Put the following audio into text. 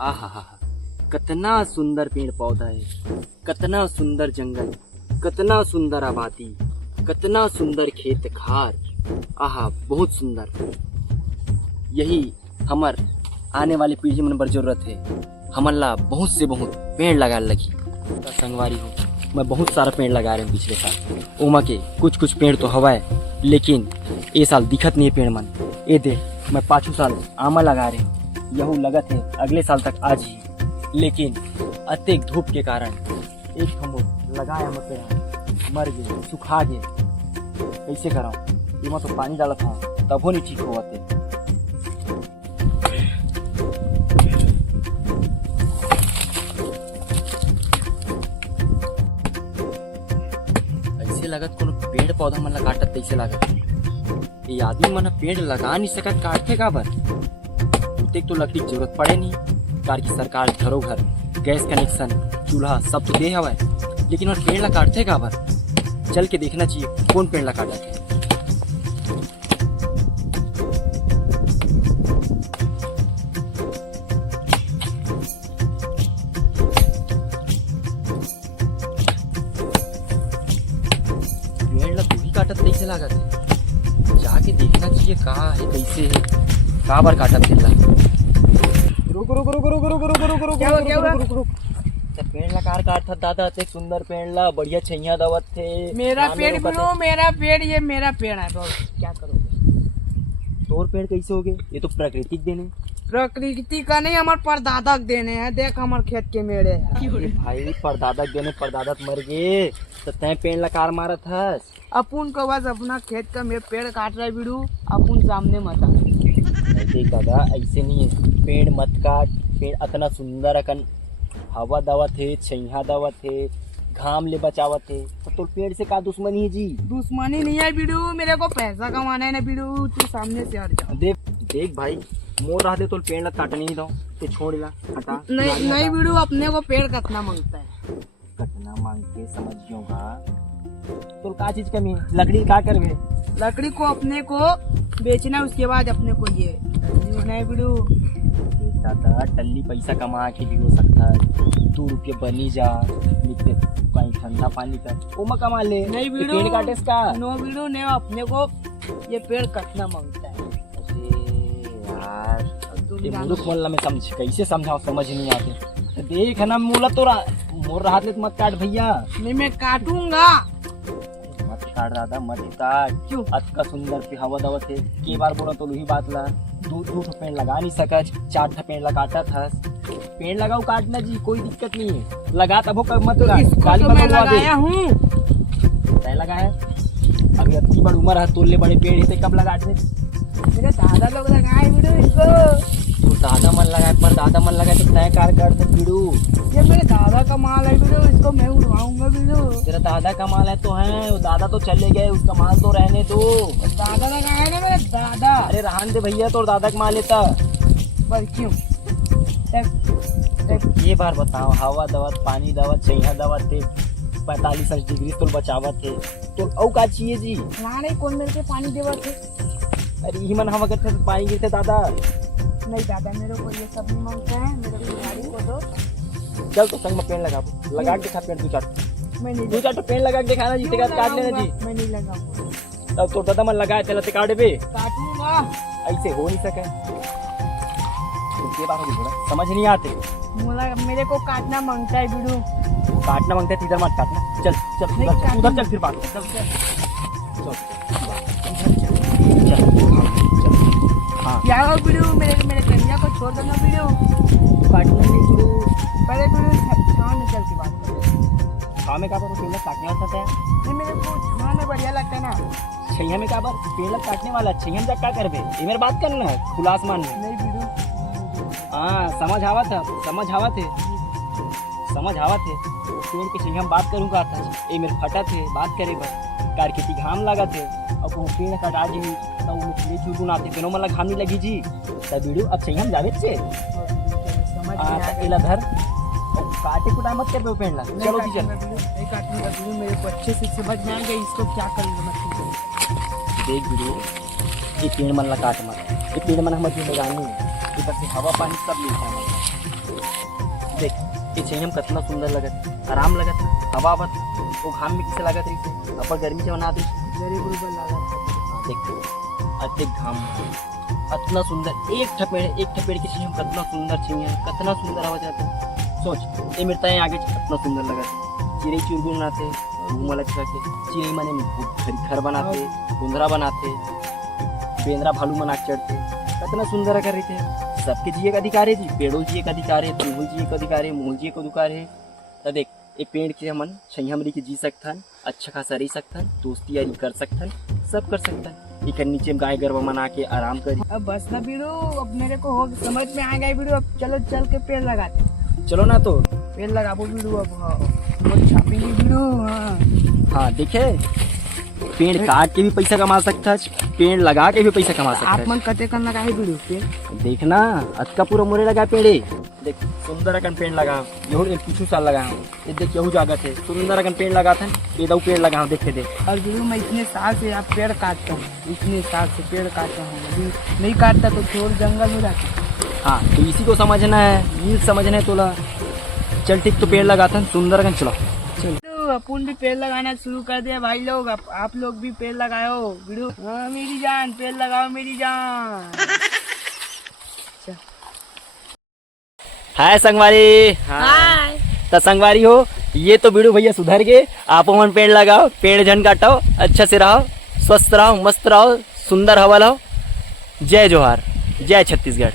आहा हा हा, कतना सुंदर पेड़ पौधा है, कतना सुंदर जंगल, कतना सुंदर आबादी, कतना सुंदर खेत खार। आहा बहुत सुंदर। यही हमार आने वाली पीढ़ी मन बर जरूरत है। हमन ला बहुत से बहुत पेड़ लगा लगी। संगवारी हूँ, मैं बहुत सारा पेड़ लगा रहे हैं पिछले साल। ओमा के कुछ कुछ पेड़ तो हवा है, लेकिन ये साल दिखत नहीं है पेड़ मन। ये देख, मैं 5 साल आमा लगा रहे हैं, यहू लगत है अगले साल तक आज ही। लेकिन अत्यधिक धूप के कारण एक हम लगाया मत पेड़ मर गए, सुखा गए। कैसे कराऊं? इमा तो पानी डालत हूँ तबो नहीं ठीक होते। ऐसे लगत कोनो पेड़ पौधा मन ला काटत तैसे लागत। ये आदमी मन पेड़ लगा नहीं सकत, काटते काबर? उतने तो लकड़ी की जरूरत पड़े नहीं, कार की सरकार घरों घर गैस कनेक्शन चूल्हा सब तो दे हवा, लेकिन और पेड़ ला काटते काबर? चल के देखना चाहिए कौन पेड़ ला काटा है। पेड़ ला तू ही काटत कैसे लागत है? जाके देखना चाहिए कहाँ है, कैसे है, कहाँ बार काटत पेड़ ला। रुक रुक रुक रुक रुक रुक रुक रुक क्या हुआ? रुक। पेड़ ला कार काट था दादा, ते सुंदर पेड़ ला बढ़िया छैया दवत थे। मेरा पेड़ बोलो, मेरा पेड़, ये मेरा पेड़ है। तो क्या करोगे? तोर पेड़ कैसे हो गए? ये तो प्राकृतिक देने। प्रकृति का नहीं, हमारे परदादा के देने हैं। देख हमारे खेत के मेड़े हैं। भाई परदादा के देने, परदादा मर गए तो तय पेड़ ला कार मारत हस। अपुन को बस अपना खेत का मेरे पेड़ काट रहा है बिड़ू, अपुन सामने मत आ। देख दादा, ऐसे नहीं है, पेड़ मत काट। पेड़ इतना सुंदर अकन हवा दवत है, छैया दवत है, घाम ले बचावत है, तो पेड़ से का दुश्मनी है जी? दुश्मनी नहीं है बिड़ू, मेरे को पैसा कमाना है ना बिड़ू। तू सामने से हट जा। देख भाई, मोर रहा दे तो पेड़ ला काटने नहीं दो, तो छोड़ ला, हटा। नहीं बिड़ू, अपने को पेड़ कितना मांगता है? कितना मांग के समझियोगा? तो का चीज कमी है? लकड़ी का करवे? लकड़ी को अपने को बेचना, उसके बाद अपने को ये नहीं बिड़ू। दादा टल्ली पैसा कमा के भी हो सकता है, 2 रुपये बनी जा, निकले कहीं ठंडा पानी कर ओमा कमा ले। नहीं बिड़ू, पेड़ काटे का नो बिड़ू ने अपने को ये पेड़ कटना मांगता है। ये मूर्ख मोहल्ला में समझ, कैसे समझाओ, समझ नहीं आते। देख ना मूला तो मोर रात ले मत काट भैया। नहीं मैं काटूंगा। मत काट दादा, मत काट। क्यों? अतका सुंदर पे हवा दवत है, के बार बोला तो लुही बात ला। 2 पेड़ लगा नहीं सकत, 4 पेड़ लगा था। पेड़ लगाओ, काटना जी, कोई दिक्कत नहीं है। लगा तब मत तो मैं लगाया हूँ। तय लगा है, अभी इतनी बड़ी उम्र है, तोड़ले बड़े पेड़ है, कब लगा दे? मेरे दादा लोग लगाए बिड़ू इसको। तो दादा मन लगाए, पर दादा मन लगाए तो तय कार कर दे बिड़ू। ये मेरे दादा का माल है बिड़ू, इसको मैं उड़वाऊंगा बिड़ू। तेरा दादा का माल है तो है, वो दादा तो चले गए, उसका माल तो रहने दो। दादा लगाया ना मेरे दादा। अरे रहन दे भैया, तो दादा का माल लेता। पर क्यों? ये बार बताओ, हवा दवत, पानी दवत, छैया दवत थे, 45 डिग्री तो बचावत थे, तो औ का चाहिए जी? नहीं कौन मेरे को पानी देवा थे? अरे ही मन हवा करते तो पानी गिरते दादा। नहीं दादा, मेरे को ये सब नहीं मांगता है, मेरे को गाड़ी को दो। चल तो संग में पेड़ लगा के दिखा, पेड़ 2-4 मैं नहीं 2-4 पेड़ लगा के दिखाना, जीते का काट लेना जी। मैं नहीं लगाऊंगा। तब तो दादा मन लगाए चला ते काटे पे, काटूंगा। ऐसे हो नहीं सके। ये बात होगी थोड़ा समझ नहीं आते। मेरे को काटना मांगता है बिड़ू। काटना मांगता है, इधर मत काटना। चल चल उधर चल, फिर बात चल चल। हाँ क्या हो बिड़ू, मेरे कन्या को छोड़ देना बिड़ू। काटना नहीं बिड़ू, पहले बिड़ू छान में चल की बात कर। छाव में का पर पेड़ काटने वाला था? नहीं मेरे को छान में बढ़िया लगता है ना। छैया में का पर पेड़ काटने वाला, छैया में क्या करबे? ये मेरी बात करना है खुला आसमान में। नहीं बिड़ू। हाँ समझ आवा थे। पेड़ के छैया में बात करूँगा था, ये मेरे फटा थे, बात करे बस कार खेती घाम लगा थे, अब वो पेड़ कटा जी तो वो मछली छूटू आते, पेड़ों में घाम नहीं लगी जी, तब वीडियो अब छैया में जावे से एला धर काटे कुटा मत कर पेड़ ला। चलो जी चल। नहीं काटूंगा बिड़ू, मेरे को अच्छे से समझ में आएगा इसको क्या करूँगा मैं। देख वीडियो, ये पेड़ मन ला काट मत, ये पेड़ मन हम लगानी, ऊपर से हवा पानी सब मिलता है। देख ये छइयम कितना सुंदर लगत, आराम लगत, हवा आवत, वो घाम में किसे लागत रही अपन गर्मी से बना दी। वेरी गुड लगा। देख अतिक घाम इतना सुंदर एक ठपेड़ की छइयम कितना सुंदर छइया, कितना सुंदर आवाज आता है। सोच ये मिलता है आगे कितना सुंदर लगत, चिड़ै चुरगुन बनाते घूम लगा के, चिड़ै मने घर बनाते, कुंदरा बनाते, बेंद्रा भालू मना चढ़ते, कितना सुंदर कर रहे थे। सबके जिए का अधिकार है जी, पेड़ों जिए का अधिकार है, तुम जिए का अधिकार है, मोह जिए का अधिकार है। तो देख एक पेड़ के हमन छइयमरी के जी सकथन, अच्छा खासा रह सकथन, दोस्ती यारी कर सकथन, सब कर सकथन। एक नीचे में गाय गरबा मना के आराम करी। अब बस ना बीड़ू, अब मेरे को हो समझ में आ गया बीड़ू। अब चलो चल के पेड़ लगाते, चलो ना तो पेड़ लगाबो बीड़ू। अब हाँ बहुत छापेंगे बीड़ू। हाँ हाँ देखे पेड़ काट के भी पैसा कमा सकता है, पेड़ लगा के भी पैसा कमा सकता आप है। मन कते कन लगा है बीड़ू पेड़? देखना अतका पूरा मोरे लगा पेड़े। देख सुंदर अकन पेड़ लगा, यहू एक कुछ साल लगा हूँ। ये देख यहू जागत है, सुंदर अकन पेड़ लगा था, ये पेड़ लगा हूँ, देखे देख। और बीड़ू मैं इतने साल से आप पेड़ काटता हूँ, इतने साल से पेड़ काटता हूँ, अभी नहीं काटता तो छोड़ जंगल हो जाता। हाँ तो इसी को समझना है, ये समझना है तोला। चल ठीक तो पेड़ लगाता है सुंदर अकन, चलो तो अपन भी पेड़ लगाना शुरू कर दिया भाई लोग। आप लोग भी पेड़ लगाओ बीड़ू। हाँ मेरी जान, पेड़ लगाओ मेरी जान। हाय संगवारी। हाय तो संगवारी हो, ये तो बीड़ू भैया सुधर गए। आप मन पेड़ लगाओ, पेड़ झन काटो, अच्छा से रहो, स्वस्थ रहो, मस्त रहो, सुंदर हवा लो। जय जोहार, जय छत्तीसगढ़।